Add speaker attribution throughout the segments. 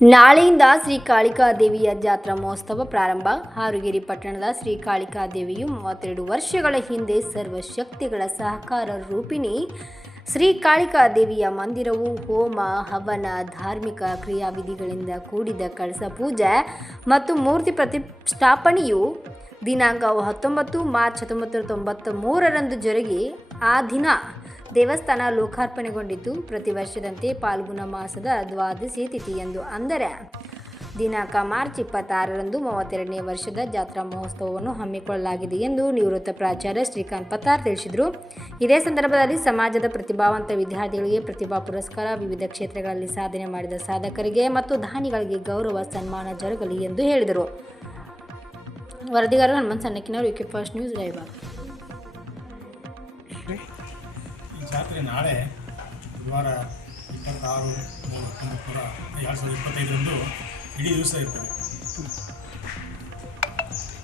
Speaker 1: ನಾಳೆಯಿಂದ ಶ್ರೀ ಕಾಳಿಕಾ ದೇವಿಯ ಜಾತ್ರಾ ಮಹೋತ್ಸವ ಪ್ರಾರಂಭ. ಹಾರುಗಿರಿ ಪಟ್ಟಣದ ಶ್ರೀ ಕಾಳಿಕಾ ದೇವಿಯು ಮೂವತ್ತೆರಡು ವರ್ಷಗಳ ಹಿಂದೆ ಸರ್ವಶಕ್ತಿಗಳ ಸಹಕಾರ ರೂಪಿಣಿ. ಶ್ರೀ ಕಾಳಿಕಾ ದೇವಿಯ ಮಂದಿರವು ಹೋಮ, ಹವನ, ಧಾರ್ಮಿಕ ಕ್ರಿಯಾವಿಧಿಗಳಿಂದ ಕೂಡಿದ ಕಳಸ ಪೂಜೆ ಮತ್ತು ಮೂರ್ತಿ ಪ್ರತಿಷ್ಠಾಪನೆಯು ದಿನಾಂಕ ಹತ್ತೊಂಬತ್ತು ಮಾರ್ಚ್ ಹತ್ತೊಂಬತ್ತು ತೊಂಬತ್ತ ಮೂರರಂದು ಜರುಗಿ ಆ ದಿನ ದೇವಸ್ಥಾನ ಲೋಕಾರ್ಪಣೆಗೊಂಡಿತು. ಪ್ರತಿ ವರ್ಷದಂತೆ ಪಾಲ್ಗುಣ ಮಾಸದ ದ್ವಾದಶಿ ತಿಥಿಯಂದು ಅಂದರೆ ದಿನಾಂಕ ಮಾರ್ಚ್ ಇಪ್ಪತ್ತಾರರಂದು ಮೂವತ್ತೆರಡನೇ ವರ್ಷದ ಜಾತ್ರಾ ಮಹೋತ್ಸವವನ್ನು ಹಮ್ಮಿಕೊಳ್ಳಲಾಗಿದೆ ಎಂದು ನಿವೃತ್ತ ಪ್ರಾಚಾರ್ಯ ಶ್ರೀಕಾಂತ್ ಪತಾರ್ ತಿಳಿಸಿದರು. ಇದೇ ಸಂದರ್ಭದಲ್ಲಿ ಸಮಾಜದ ಪ್ರತಿಭಾವಂತ ವಿದ್ಯಾರ್ಥಿಗಳಿಗೆ ಪ್ರತಿಭಾ ಪುರಸ್ಕಾರ, ವಿವಿಧ ಕ್ಷೇತ್ರಗಳಲ್ಲಿ ಸಾಧನೆ ಮಾಡಿದ ಸಾಧಕರಿಗೆ ಮತ್ತು ದಾನಿಗಳಿಗೆ ಗೌರವ, ಸನ್ಮಾನ ಜರುಗಲಿ ಎಂದು ಹೇಳಿದರು. ವರದಿಗಾರರು ಹನುಮಂತ ಸಣ್ಣಕ್ಕಿನವರು ಯುಕೆ ಫಸ್ಟ್ ನ್ಯೂಸ್ ರಾಯಬಾಗ್
Speaker 2: ಈ ಜಾತ್ರೆ ನಾಳೆ ಗುರುವಾರ ಇಪ್ಪತ್ತಾರು ಮೂರು ಹತ್ತೊಂಬತ್ತು ನೂರ ಎರಡು ಸಾವಿರದ ಇಪ್ಪತ್ತೈದರಂದು ಇಡೀ ದಿವಸ ಇರ್ತದೆ.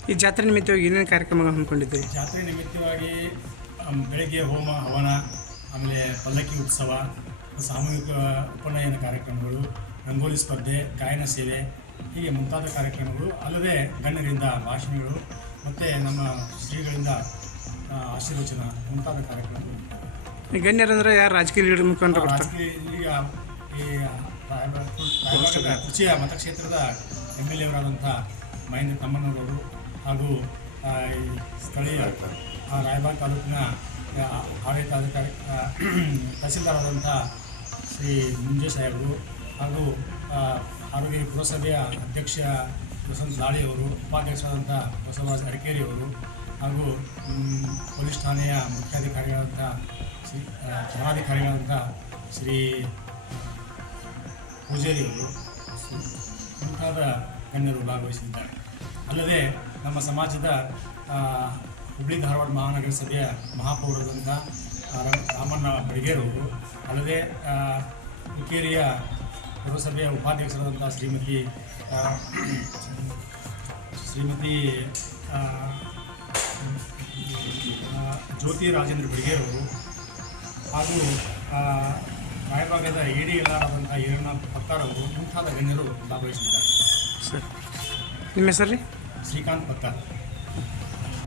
Speaker 3: ಈ ಜಾತ್ರೆ ನಿಮಿತ್ತವಾಗಿ ಏನೇನು ಕಾರ್ಯಕ್ರಮಗಳು ಹಮ್ಮಿಕೊಂಡಿದ್ದೀರಿ?
Speaker 2: ಜಾತ್ರೆ ನಿಮಿತ್ತವಾಗಿ ಬೆಳಗ್ಗೆ ಹೋಮ ಹವನ ಆಮೇಲೆ ಪಲ್ಲಕ್ಕಿ ಉತ್ಸವ ಸಾಮೂಹಿಕ ಉಪನಯನ ಕಾರ್ಯಕ್ರಮಗಳು ರಂಗೋಲಿ ಸ್ಪರ್ಧೆ ಗಾಯನ ಸೇವೆ ಹೀಗೆ ಮುಂತಾದ ಕಾರ್ಯಕ್ರಮಗಳು ಅಲ್ಲದೆ ಗಣ್ಯರಿಂದ ಭಾಷಣಗಳು ಮತ್ತು ನಮ್ಮ ಶ್ರೀಗಳಿಂದ ಆಶೀರ್ವಚನ ಮುಂತಾದ ಕಾರ್ಯಕ್ರಮಗಳು.
Speaker 3: ಗಣ್ಯರಂದ್ರೆ ಯಾರು ರಾಜಕೀಯ ಲೀಡರ್ ಮುಖಾಂತರ
Speaker 2: ರಾಜಕೀಯ ಈಗ ಈ ಕುರ್ಚಿಯ ಮತಕ್ಷೇತ್ರದ ಎಂ ಎಲ್ ಎವರಾದಂಥ ಮಹೇಂದ್ರ ತಮ್ಮಣ್ಣವರು ಹಾಗೂ ಈ ಸ್ಥಳೀಯ ಆ, ರಾಯಬಾಗ ತಾಲೂಕಿನ ಆಡಳಿತಾಧಿಕಾರಿ ತಹಸೀಲ್ದಾರ್ ಆದಂಥ ಶ್ರೀ ಮುಂಜೆ ಸಾಹೇಬರು ಹಾಗೂ ಆರೋಗ್ಯ ಪುರಸಭೆಯ ಅಧ್ಯಕ್ಷ ವಸಂತ ದಾಳಿಯವರು ಉಪಾಧ್ಯಕ್ಷರಾದಂಥ ಬಸವರಾಜ ಅರಕೇರಿಯವರು ಹಾಗೂ ಪೊಲೀಸ್ ಠಾಣೆಯ ಮುಖ್ಯಾಧಿಕಾರಿಗಳಾದಂಥ ಶ್ರೀ ಆ, ಠಾಣಾಧಿಕಾರಿಗಳಾದಂಥ ಶ್ರೀ ಪೂಜಾರಿಯವರು ಮುಂತಾದ ಗಣ್ಯರು ಭಾಗವಹಿಸಿದ್ದಾರೆ. ಅಲ್ಲದೆ ನಮ್ಮ ಸಮಾಜದ ಹುಬ್ಬಳ್ಳಿ ಧಾರವಾಡ ಮಹಾನಗರ ಸಭೆಯ ರ- ರಾಮಣ್ಣ ಬಡಿಗೇರವರು ಅಲ್ಲದೆ ಹುಕ್ಕೇರಿಯ ಪುರಸಭೆಯ ಉಪಾಧ್ಯಕ್ಷರಾದಂಥ ಶ್ರೀಮತಿ ಶ್ರೀಮತಿ ಜ್ಯೋತಿ ರಾಜೇಂದ್ರ ಬಿಡಿಗೆಯವರು ಹಾಗೂ ರಾಯಭಾಗದ ಇಡಿ ಎಲ್ಲರಾದಂಥ ಈರಣ್ಣ ಪತ್ತಾರವರು ಮುಂತಾದ ಗಣ್ಯರು ಭಾಗವಹಿಸಿದ್ದಾರೆ.
Speaker 3: ಸರ್. ನಿಮ್ಮ ಹೆಸರು
Speaker 2: ಶ್ರೀಕಾಂತ್ ಪತ್ತಾರ್.